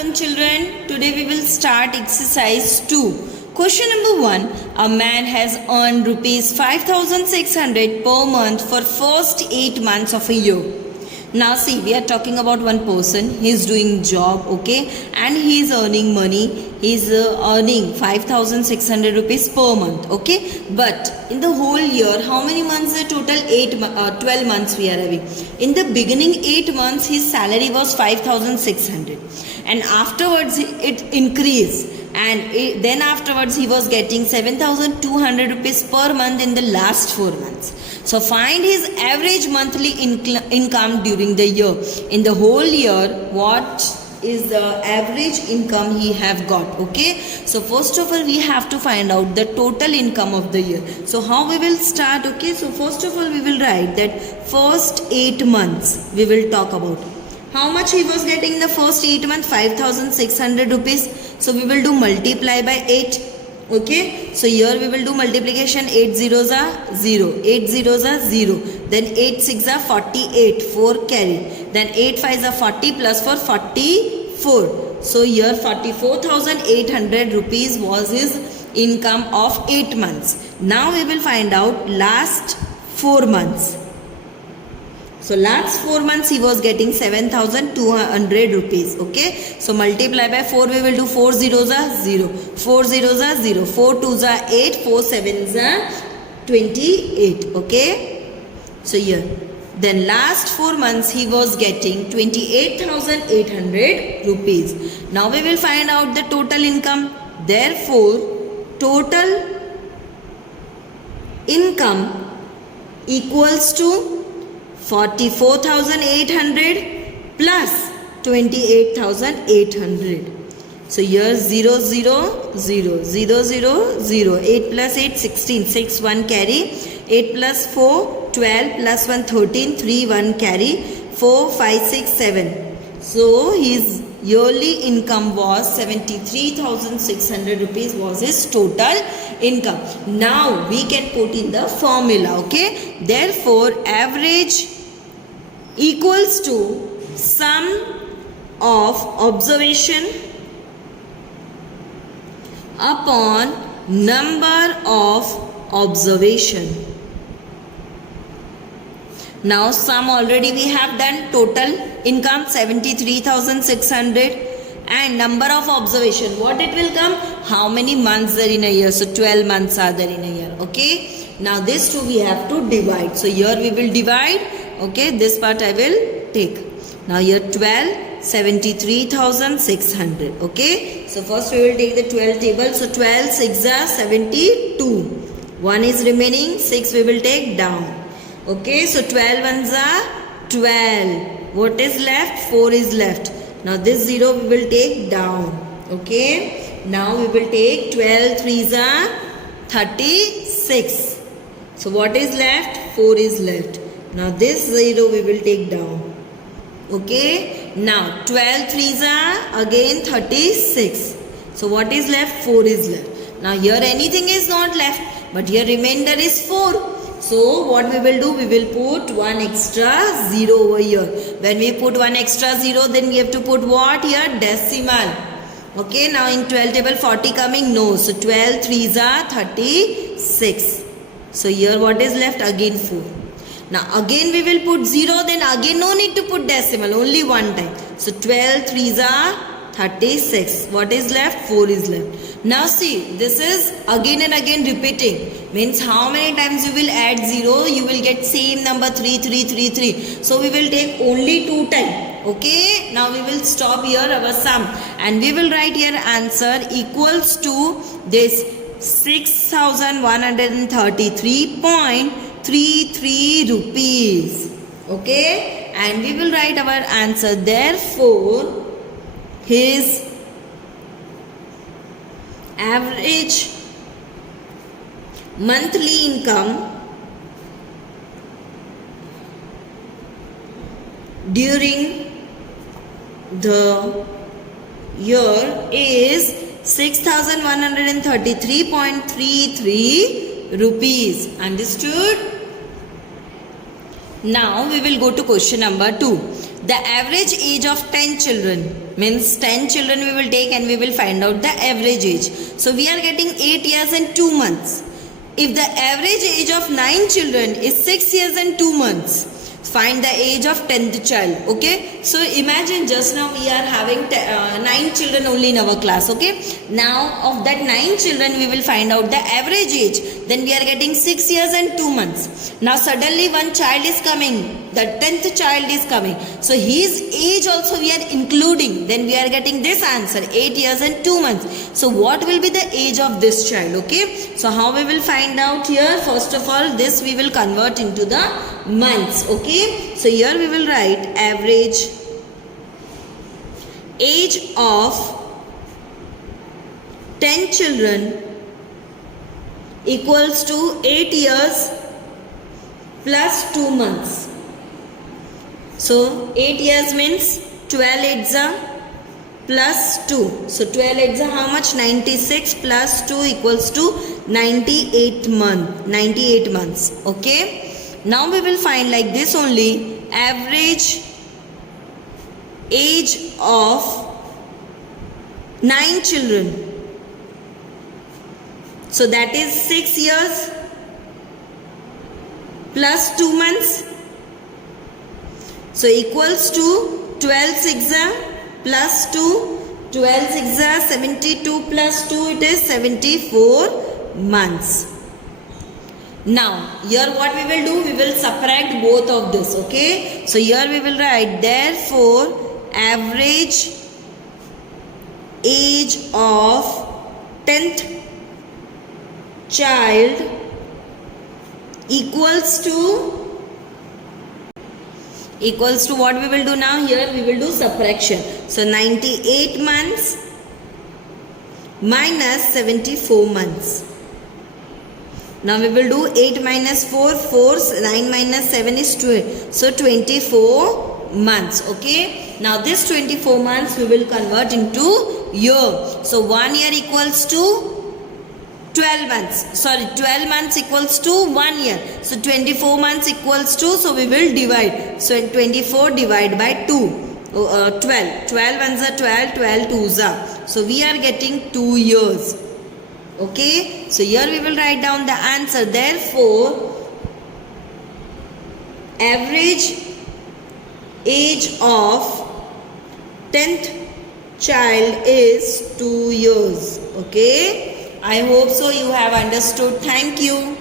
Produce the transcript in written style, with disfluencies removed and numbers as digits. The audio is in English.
Afternoon children, today we will start exercise 2. Question number 1. A man has earned rupees 5600 per month for first 8 months of a year. Now see, we are talking about one person. He is doing job, okay, and he is earning money. He is earning 5600 rupees per month, okay. But in the whole year, how many months? The total 12 months we are having. In the beginning 8 months, his salary was 5600, and afterwards it increased. And then afterwards he was getting 7200 rupees per month in the last 4 months. So find his average monthly income during the year. In the whole year, what is the average income he have got? Okay, so first of all we have to find out the total income of the year. So how we will start? Okay, so first of all we will write that first 8 months we will talk about. How much he was getting in the first 8 months? 5600 rupees. So we will do multiply by 8. Okay, so here we will do multiplication. 8 zeros are 0, 8 zeros are 0, then 8 6 are 48, 4 carry, then 8 5 are 40 plus 4, 44. So here 44,800 rupees was his income of 8 months. Now we will find out last 4 months. So last 4 months he was getting 7200 rupees. Okay, so multiply by 4 we will do. 4 zeros are 0, 4 zeros are 0, 4 twos are 8, 4 sevens are 28. Okay, so here then last 4 months he was getting 28,800 rupees. Now we will find out the total income. Therefore total income equals to 44,800 plus 28,800. So here 0 0 0 0 0 0, 8 plus 8 16, 6 1 carry, 8 plus 4 12 plus 1 13, 3 1 carry, 4 5 6 7. So his yearly income was 73,600 rupees was his total income. Now we can put in the formula. Okay, therefore average equals to sum of observation upon number of observation. Now sum already we have done. Total income 73,600 and number of observation, what it will come? How many months are in a year? So 12 months are there in a year. Okay, now this two we have to divide. So here we will divide. Okay, this part I will take. Now here 12, 73,600. Okay, so first we will take the 12 table. So 12 6 are 72. 1 is remaining, 6 we will take down. Okay, so 12 ones are 12. What is left? 4 is left. Now this 0 we will take down. Okay, now we will take 12 3s are 36. So what is left? 4 is left. Now this 0 we will take down. Okay, now 12 3s are again 36. So what is left? 4 is left. Now here anything is not left, but here remainder is 4. So what we will do? We will put one extra 0 over here. When we put one extra 0, then we have to put what here? Decimal. Okay, now in 12 table 40 coming? No. So 12 3s are 36. So here what is left? Again 4. Now again we will put 0, then again no need to put decimal, only one time. So 12 3s are 36. What is left? 4 is left. Now see, this is again and again repeating. Means how many times you will add 0, you will get same number 3 3 3 3. So we will take only 2 times. Okay, now we will stop here our sum and we will write here answer equals to this 6,133.33 rupees. Okay, and we will write our answer. Therefore his average monthly income during the year is 6,133.33 rupees. Understood? Now we will go to question number 2. The average age of 10 children Means 10 children we will take and we will find out the average age. So we are getting 8 years and 2 months. If the average age of 9 children is 6 years and 2 months, find the age of 10th child. Okay, so imagine just now we are having 9 children only in our class. Okay, now of that 9 children we will find out the average age. Then we are getting 6 years and 2 months. Now suddenly one child is coming, the 10th child is coming, so his age also we are including. Then we are getting this answer, 8 years and 2 months. So what will be the age of this child? Okay, so how we will find out here? First of all, this we will convert into the months. Okay, so here we will write average age of 10 children equals to 8 years plus 2 months. So 8 years means 12 8s plus 2. So 12 8s how much? 96 plus 2 equals to 98 months. Okay. Now we will find like this only, average age of 9 children. So that is 6 years plus 2 months. So equals to 12 6s plus 2. 12 6s 72 plus 2, it is 74 months. Now here what we will do, we will subtract both of this. Okay, so here we will write therefore average age of 10th child equals to what we will do now? Here we will do subtraction. So 98 months minus 74 months. Now we will do 8 minus 4, 4, 9 minus 7 is 2. So 24 months. Okay. Now this 24 months we will convert into year. So 1 year equals to 12 months. Sorry, 12 months equals to 1 year. So 24 months equals to, so we will divide. So 24 divided by 2. 12. 12 ones are 12, 12 twos are. So we are getting 2 years. Okay, so here we will write down the answer. Therefore, average age of 10th child is 2 years. Okay, I hope so you have understood. Thank you.